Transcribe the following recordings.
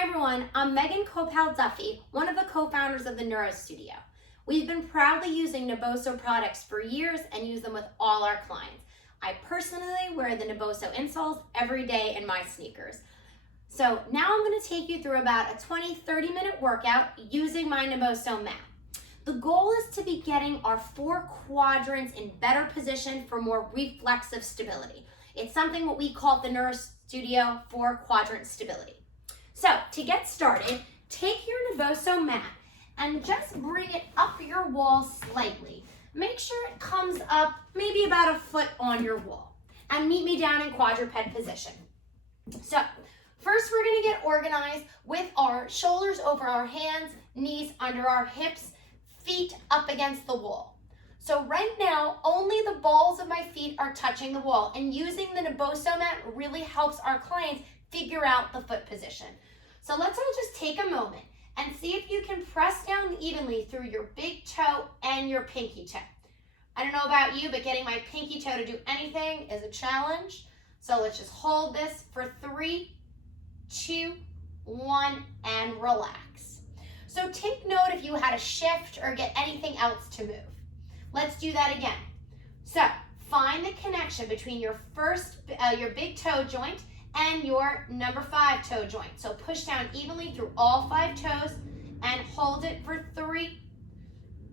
Hi everyone, I'm Meghann Koppele Duffy, one of the co-founders of the Neuro Studio. We've been proudly using Naboso products for years and use them with all our clients. I personally wear the Naboso insoles every day in my sneakers. So now I'm going to take you through about a 20-30 minute workout using my Naboso mat. The goal is to be getting our 4 quadrants in better position for more reflexive stability. It's something what we call the Neuro Studio 4 quadrant stability. So to get started, take your Naboso mat and just bring it up your wall slightly. Make sure it comes up maybe about a foot on your wall. And meet me down in quadruped position. So first we're going to get organized with our shoulders over our hands, knees under our hips, feet up against the wall. So right now, only the balls of my feet are touching the wall, and using the Naboso mat really helps our clients figure out the foot position. So let's all just take a moment and see if you can press down evenly through your big toe and your pinky toe. I don't know about you, but getting my pinky toe to do anything is a challenge. So let's just hold this for 3, 2, 1, and relax. So take note if you had to shift or get anything else to move. Let's do that again. So find the connection between your big toe joint and your number 5 toe joint. So push down evenly through all 5 toes and hold it for 3,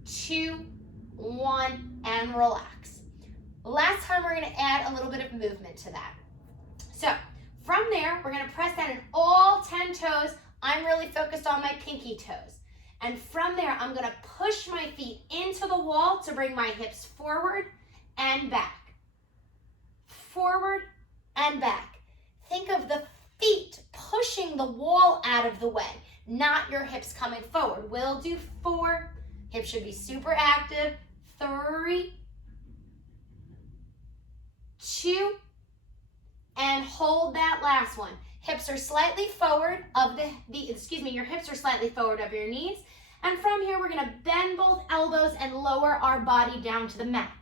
2, 1, and relax. Last time we're going to add a little bit of movement to that. So from there, we're going to press down in all 10 toes. I'm really focused on my pinky toes. And from there, I'm going to push my feet into the wall to bring my hips forward and back. Forward and back. Think of the feet pushing the wall out of the way, not your hips coming forward. We'll do 4. Hips should be super active. 3, 2, and hold that last one. Hips are slightly forward of your hips are slightly forward of your knees. And from here, we're gonna bend both elbows and lower our body down to the mat.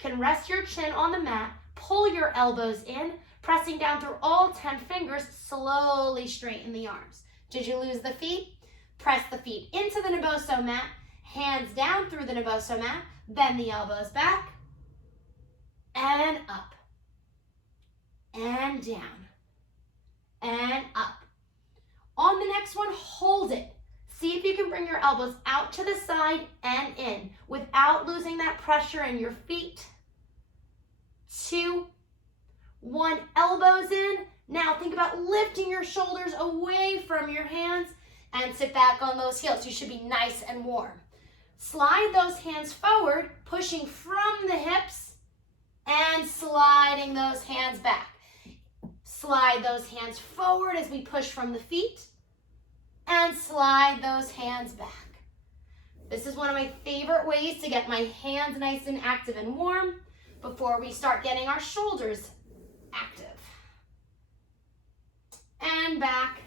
Can rest your chin on the mat, pull your elbows in, pressing down through all 10 fingers, slowly straighten the arms. Did you lose the feet? Press the feet into the Naboso mat, hands down through the Naboso mat, bend the elbows back, and up, and down, and up. On the next one, hold it. See if you can bring your elbows out to the side and in without losing that pressure in your feet. 2, 1, elbows in. Now think about lifting your shoulders away from your hands and sit back on those heels. You should be nice and warm. Slide those hands forward, pushing from the hips and sliding those hands back. Slide those hands forward as we push from the feet and slide those hands back. This is one of my favorite ways to get my hands nice and active and warm before we start getting our shoulders active. And back.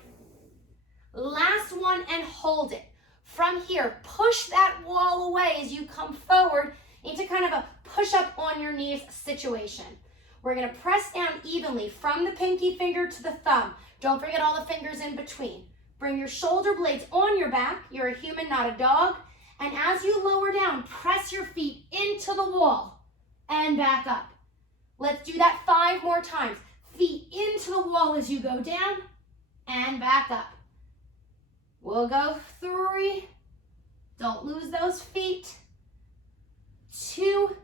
Last one, and hold it. From here, push that wall away as you come forward into kind of a push up on your knees situation. We're going to press down evenly from the pinky finger to the thumb. Don't forget all the fingers in between. Bring your shoulder blades on your back. You're a human, not a dog. And as you lower down, press your feet into the wall and back up. Let's do that 5 more times. Feet into the wall as you go down and back up. We'll go 3. Don't lose those feet. 2.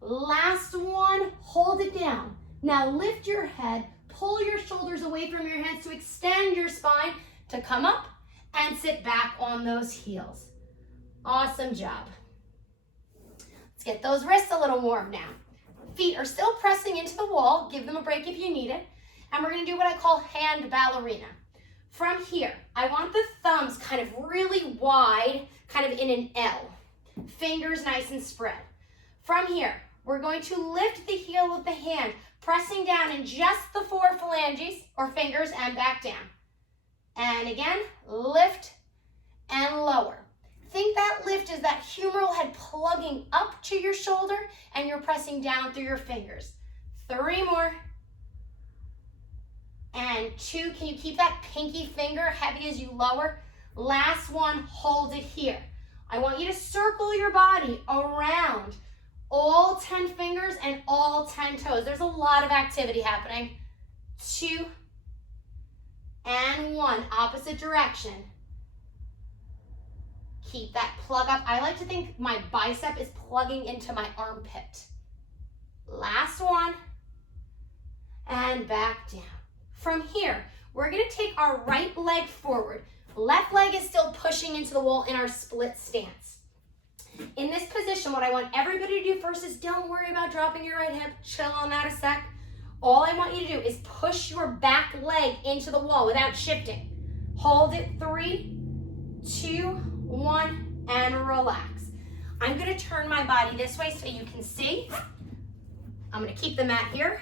Last one, hold it down. Now lift your head, pull your shoulders away from your hands to extend your spine to come up and sit back on those heels. Awesome job. Let's get those wrists a little warm now. Feet are still pressing into the wall. Give them a break if you need it. And we're going to do what I call hand ballerina. From here, I want the thumbs kind of really wide, kind of in an L. Fingers nice and spread. From here, we're going to lift the heel of the hand, pressing down in just the 4 phalanges or fingers and back down. And again, lift and lower. Think that lift is that humeral head plugging up to your shoulder and you're pressing down through your fingers. 3 more. and 2. Can you keep that pinky finger heavy as you lower? Last one, hold it here. I want you to circle your body around all 10 fingers and all 10 toes. There's a lot of activity happening. 2 and 1, opposite direction. Keep that plug up. I like to think my bicep is plugging into my armpit. Last one, and back down. From here, we're gonna take our right leg forward. Left leg is still pushing into the wall in our split stance. In this position, what I want everybody to do first is don't worry about dropping your right hip. Chill on that a sec. All I want you to do is push your back leg into the wall without shifting. Hold it, 3, 2, 1, and relax. I'm gonna turn my body this way so you can see. I'm gonna keep the mat here,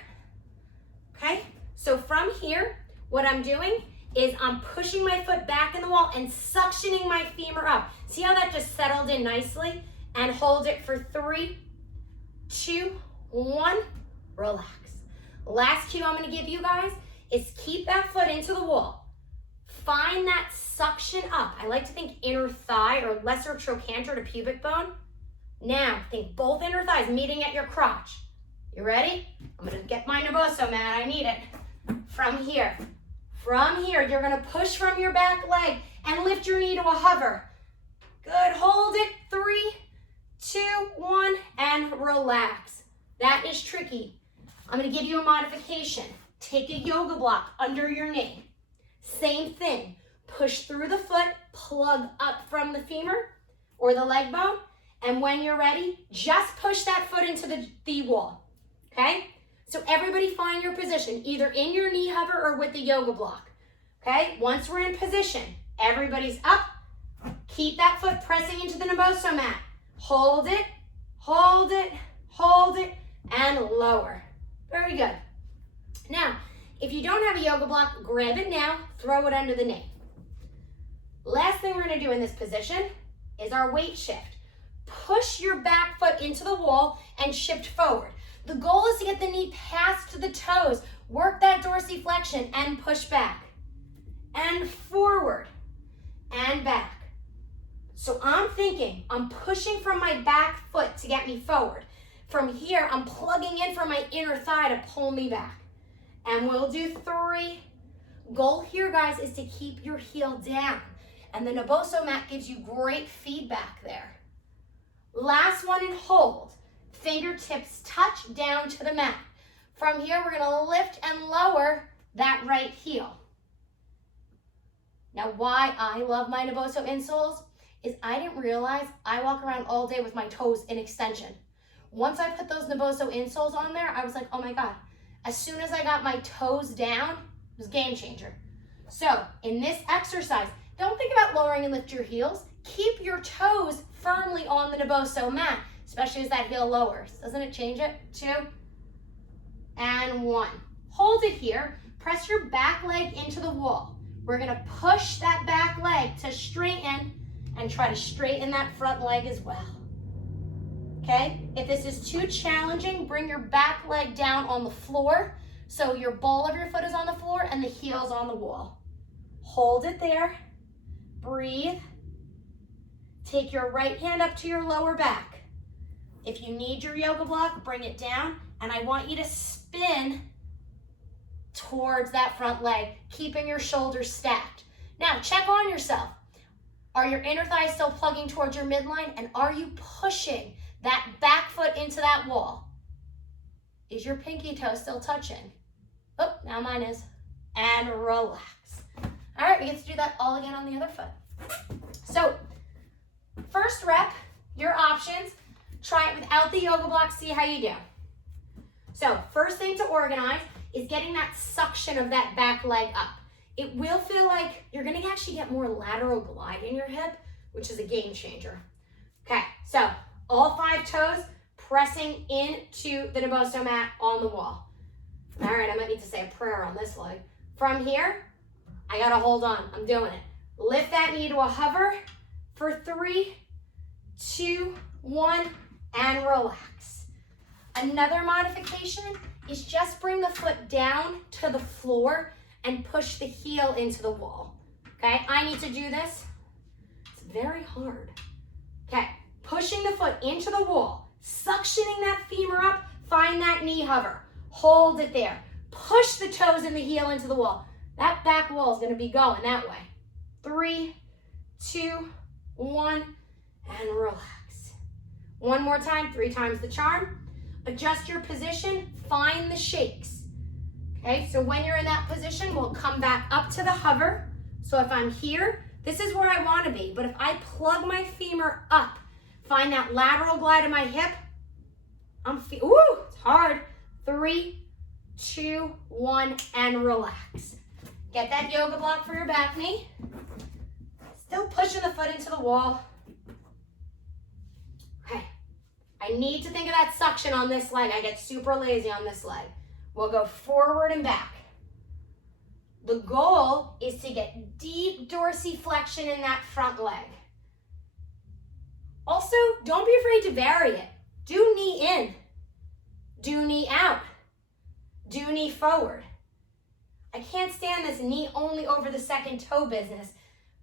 okay? So from here, what I'm doing is I'm pushing my foot back in the wall and suctioning my femur up. See how that just settled in nicely? And hold it for 3, 2, 1, relax. Last cue I'm gonna give you guys is keep that foot into the wall. Find that suction up. I like to think inner thigh or lesser trochanter to pubic bone. Now, think both inner thighs meeting at your crotch. You ready? I'm gonna get my Naboso mat, I need it. From here, you're gonna push from your back leg and lift your knee to a hover. Good, hold it, 3, 2, 1, and relax. That is tricky. I'm gonna give you a modification. Take a yoga block under your knee. Same thing, push through the foot, plug up from the femur or the leg bone, and when you're ready, just push that foot into the wall, okay? So everybody find your position, either in your knee hover or with the yoga block, okay? Once we're in position, everybody's up. Keep that foot pressing into the Naboso mat. Hold it, hold it, hold it, and lower. Very good. Now, if you don't have a yoga block, grab it now, throw it under the knee. Last thing we're gonna do in this position is our weight shift. Push your back foot into the wall and shift forward. The goal is to get the knee past the toes. Work that dorsiflexion and push back. And forward and back. So I'm thinking, I'm pushing from my back foot to get me forward. From here, I'm plugging in from my inner thigh to pull me back. And we'll do 3. Goal here, guys, is to keep your heel down. And the Naboso mat gives you great feedback there. Last one and hold. Fingertips touch down to the mat. From here, we're gonna lift and lower that right heel. Now, why I love my Naboso insoles is I didn't realize I walk around all day with my toes in extension. Once I put those Naboso insoles on there, I was like, oh my God. As soon as I got my toes down, it was a game changer. So in this exercise, don't think about lowering and lift your heels. Keep your toes firmly on the Naboso mat, especially as that heel lowers. Doesn't it change it? 2 and 1. Hold it here. Press your back leg into the wall. We're gonna push that back leg to straighten and try to straighten that front leg as well. Okay? If this is too challenging, bring your back leg down on the floor so your ball of your foot is on the floor and the heel's on the wall. Hold it there. Breathe. Take your right hand up to your lower back. If you need your yoga block, bring it down, and I want you to spin towards that front leg, keeping your shoulders stacked. Now, check on yourself. Are your inner thighs still plugging towards your midline, and are you pushing that back foot into that wall? Is your pinky toe still touching? Oh, now mine is. And relax. All right, we get to do that all again on the other foot. So, first rep, your options. Try it without the yoga block, see how you do. So, first thing to organize is getting that suction of that back leg up. It will feel like you're gonna actually get more lateral glide in your hip, which is a game changer. Okay, so all 5 toes pressing into the Naboso mat on the wall. All right, I might need to say a prayer on this leg. From here, I gotta hold on, I'm doing it. Lift that knee to a hover for 3, 2, 1, and relax. Another modification is just bring the foot down to the floor and push the heel into the wall. Okay, I need to do this. It's very hard. Okay, pushing the foot into the wall, suctioning that femur up, find that knee hover. Hold it there. Push the toes and the heel into the wall. That back wall is gonna be going that way. 3, 2, 1, and relax. One more time, 3 times the charm. Adjust your position, find the shakes. Okay, so when you're in that position, we'll come back up to the hover. So if I'm here, this is where I want to be, but if I plug my femur up, find that lateral glide of my hip, ooh, it's hard. 3, 2, 1, and relax. Get that yoga block for your back knee. Still pushing the foot into the wall. Okay, I need to think of that suction on this leg. I get super lazy on this leg. We'll go forward and back. The goal is to get deep dorsiflexion in that front leg. Also, don't be afraid to vary it. Do knee in, do knee out, do knee forward. I can't stand this knee only over the second toe business.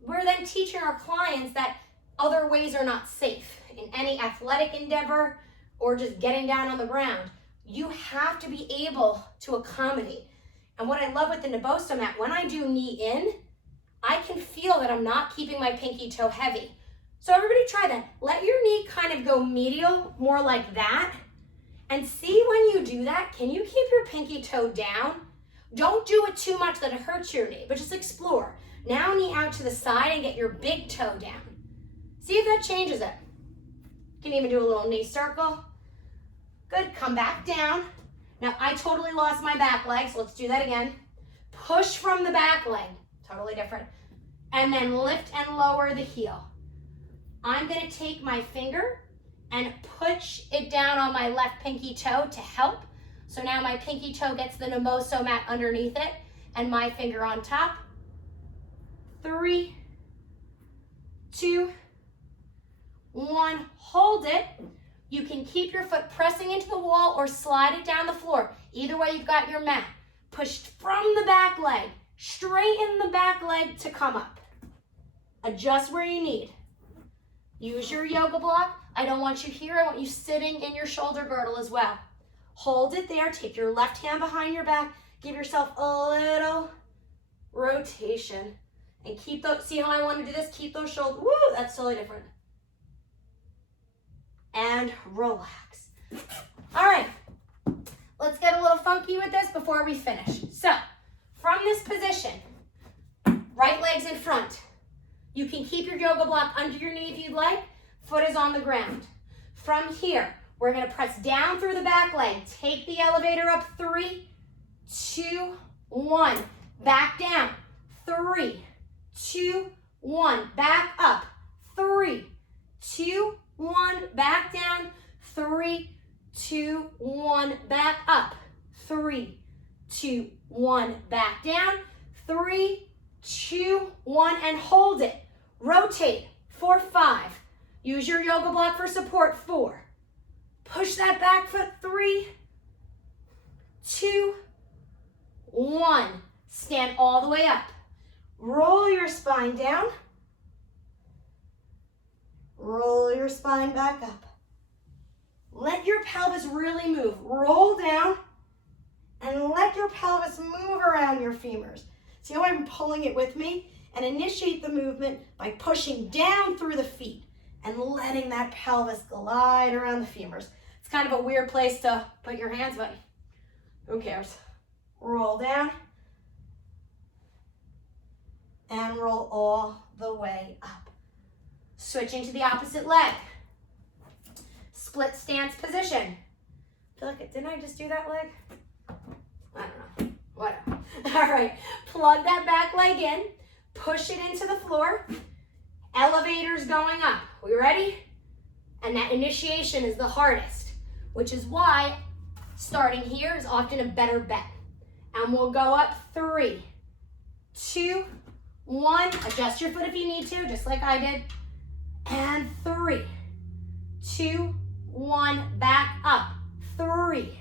We're then teaching our clients that other ways are not safe in any athletic endeavor or just getting down on the ground. You have to be able to accommodate. And what I love with the Neboso mat, when I do knee in, I can feel that I'm not keeping my pinky toe heavy. So everybody try that. Let your knee kind of go medial, more like that. And see when you do that, can you keep your pinky toe down? Don't do it too much that it hurts your knee, but just explore. Now knee out to the side and get your big toe down. See if that changes it. You can even do a little knee circle. Good, come back down. Now I totally lost my back leg, so let's do that again. Push from the back leg, totally different. And then lift and lower the heel. I'm gonna take my finger and push it down on my left pinky toe to help. So now my pinky toe gets the Neboso mat underneath it and my finger on top. 3, 2, 1, hold it. You can keep your foot pressing into the wall or slide it down the floor. Either way, you've got your mat. Push from the back leg, straighten the back leg to come up. Adjust where you need. Use your yoga block. I don't want you here, I want you sitting in your shoulder girdle as well. Hold it there, take your left hand behind your back, give yourself a little rotation. And keep those, see how I want to do this? Keep those shoulders, woo, that's totally different. And relax. All right, let's get a little funky with this before we finish. So, from this position, right leg's in front. You can keep your yoga block under your knee if you'd like. Foot is on the ground. From here, we're gonna press down through the back leg. Take the elevator up, 3, 2, 1. Back down, 3, 2, 1. Back up, 3, 2, 1. Back down, 3, 2, 1. Back up, 3, 2, 1. Back down, 3, 2, 1, and hold it. Rotate for 5. Use your yoga block for support, 4. Push that back foot, 3, 2, 1. Stand all the way up. Roll your spine down. Roll your spine back up. Let your pelvis really move. Roll down and let your pelvis move around your femurs. See how I'm pulling it with me? And initiate the movement by pushing down through the feet and letting that pelvis glide around the femurs. It's kind of a weird place to put your hands, but who cares? Roll down and roll all the way up. Switching to the opposite leg. Split stance position. I feel like, didn't I just do that leg? I don't know, whatever. All right, plug that back leg in, push it into the floor. Elevators going up. We ready? And that initiation is the hardest, which is why starting here is often a better bet. And we'll go up, 3, 2, 1. Adjust your foot if you need to, just like I did. And 3, 2, 1. Back up. 3,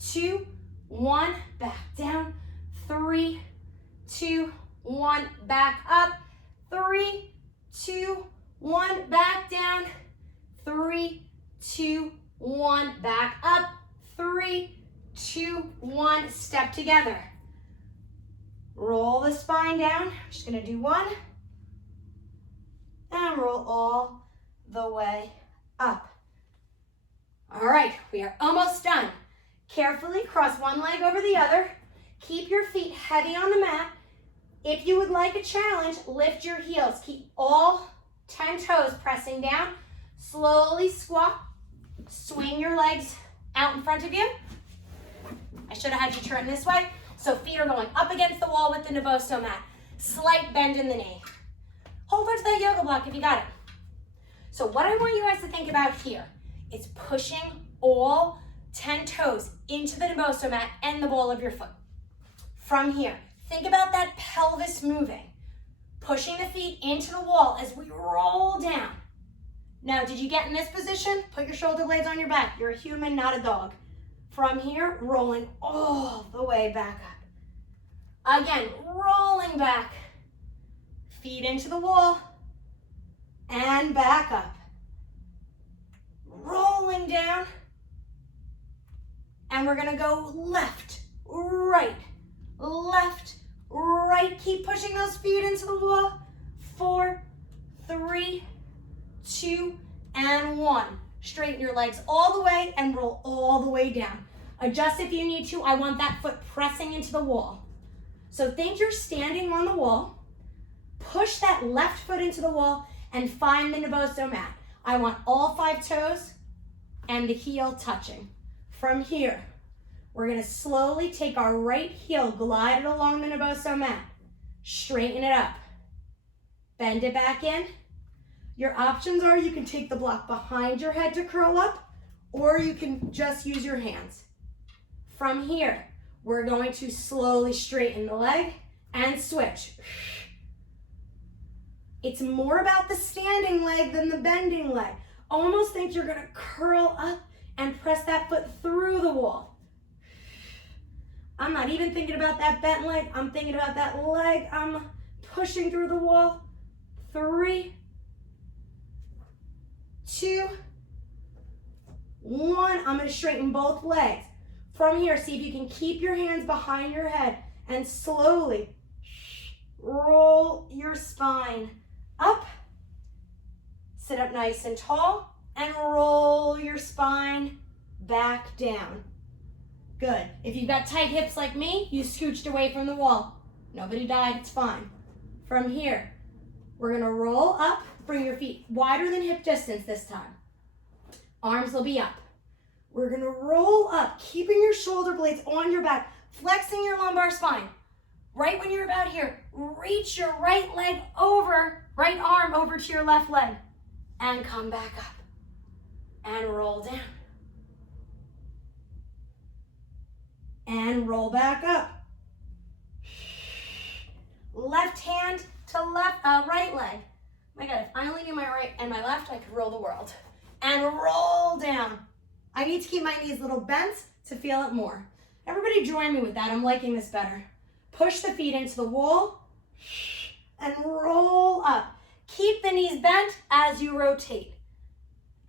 2, 1. Back down. 3, 2, 1, back up. 3, 2, 1, back down. 3, 2, 1, back up. 3, 2, 1, step together. Roll the spine down. Just gonna do 1. And roll all the way up. All right, we are almost done. Carefully cross one leg over the other. Keep your feet heavy on the mat. If you would like a challenge, lift your heels. Keep all 10 toes pressing down. Slowly squat. Swing your legs out in front of you. I should have had you turn this way. So feet are going up against the wall with the Nevoso mat. Slight bend in the knee. Hold on to that yoga block if you got it. So what I want you guys to think about here is pushing all 10 toes into the Nevoso mat and the ball of your foot. From here, think about that pelvis moving. Pushing the feet into the wall as we roll down. Now, did you get in this position? Put your shoulder blades on your back. You're a human, not a dog. From here, rolling all the way back up. Again, rolling back. Feet into the wall and back up. Rolling down. And we're gonna go left, right, left, right. Keep pushing those feet into the wall. 4, 3, 2, and 1. Straighten your legs all the way and roll all the way down. Adjust if you need to. I want that foot pressing into the wall. So think you're standing on the wall. Push that left foot into the wall and find the Nevoso mat. I want all 5 toes and the heel touching. From here, we're gonna slowly take our right heel, glide it along the Nevoso mat. Straighten it up. Bend it back in. Your options are you can take the block behind your head to curl up, or you can just use your hands. From here, we're going to slowly straighten the leg and switch. It's more about the standing leg than the bending leg. Almost think you're gonna curl up and press that foot through the wall. I'm not even thinking about that bent leg. I'm thinking about that leg. I'm pushing through the wall. 3, 2, 1. I'm gonna straighten both legs. From here, see if you can keep your hands behind your head and slowly roll your spine up. Sit up nice and tall and roll your spine back down. Good. If you've got tight hips like me, you scooched away from the wall. Nobody died, it's fine. From here, we're gonna roll up, bring your feet wider than hip distance this time. Arms will be up. We're gonna roll up, keeping your shoulder blades on your back, flexing your lumbar spine. Right when you're about here, reach your right leg over, right arm over to your left leg, and come back up, and roll down. And roll back up. Left hand to left, right leg. My God, if I only knew my right and my left, I could roll the world. And roll down. I need to keep my knees a little bent to feel it more. Everybody join me with that. I'm liking this better. Push the feet into the wall and roll up. Keep the knees bent as you rotate.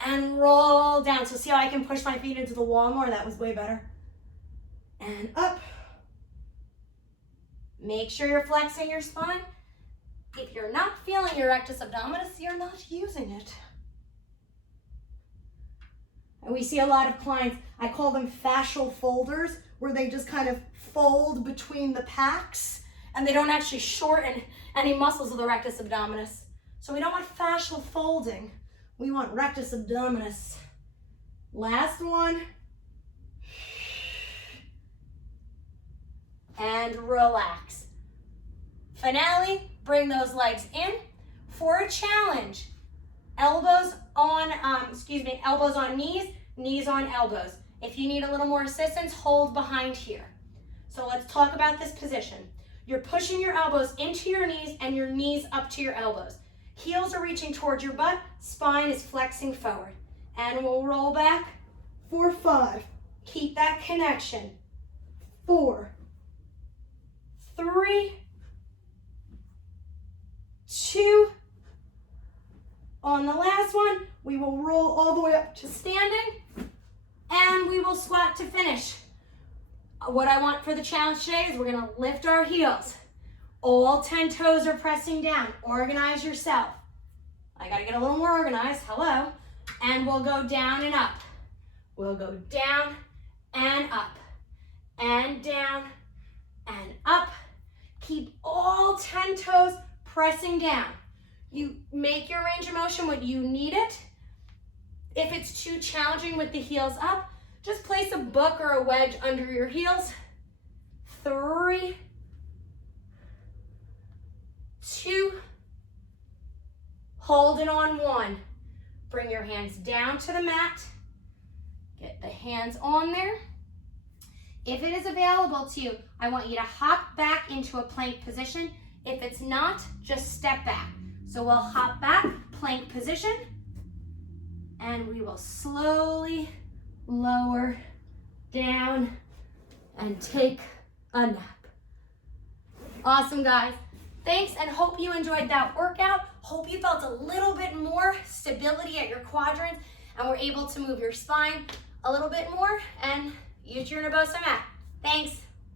And roll down. So see how I can push my feet into the wall more? That was way better. And up. Make sure you're flexing your spine. If you're not feeling your rectus abdominis, you're not using it. And we see a lot of clients, I call them fascial folders, where they just kind of fold between the packs and they don't actually shorten any muscles of the rectus abdominis. So we don't want fascial folding. We want rectus abdominis. Last one. And relax. Finale, bring those legs in for a challenge. Elbows on knees, knees on elbows. If you need a little more assistance, hold behind here. So let's talk about this position. You're pushing your elbows into your knees and your knees up to your elbows. Heels are reaching towards your butt, spine is flexing forward. And we'll roll back for 5. Keep that connection. 4, 3, 2. On the last one, we will roll all the way up to standing, and we will squat to finish. What I want for the challenge today is we're gonna lift our heels. All 10 toes are pressing down. Organize yourself. I gotta get a little more organized, hello. And we'll go down and up. We'll go down and up, and down and up. Keep all 10 toes pressing down. You make your range of motion when you need it. If it's too challenging with the heels up, just place a book or a wedge under your heels. 3, 2, hold it on 1. Bring your hands down to the mat. Get the hands on there. If it is available to you, I want you to hop back into a plank position. If it's not, just step back. So we'll hop back, plank position, and we will slowly lower down and take a nap. Awesome, guys. Thanks, and hope you enjoyed that workout. Hope you felt a little bit more stability at your quadrants and were able to move your spine a little bit more and use your Nervoso mat. Thanks.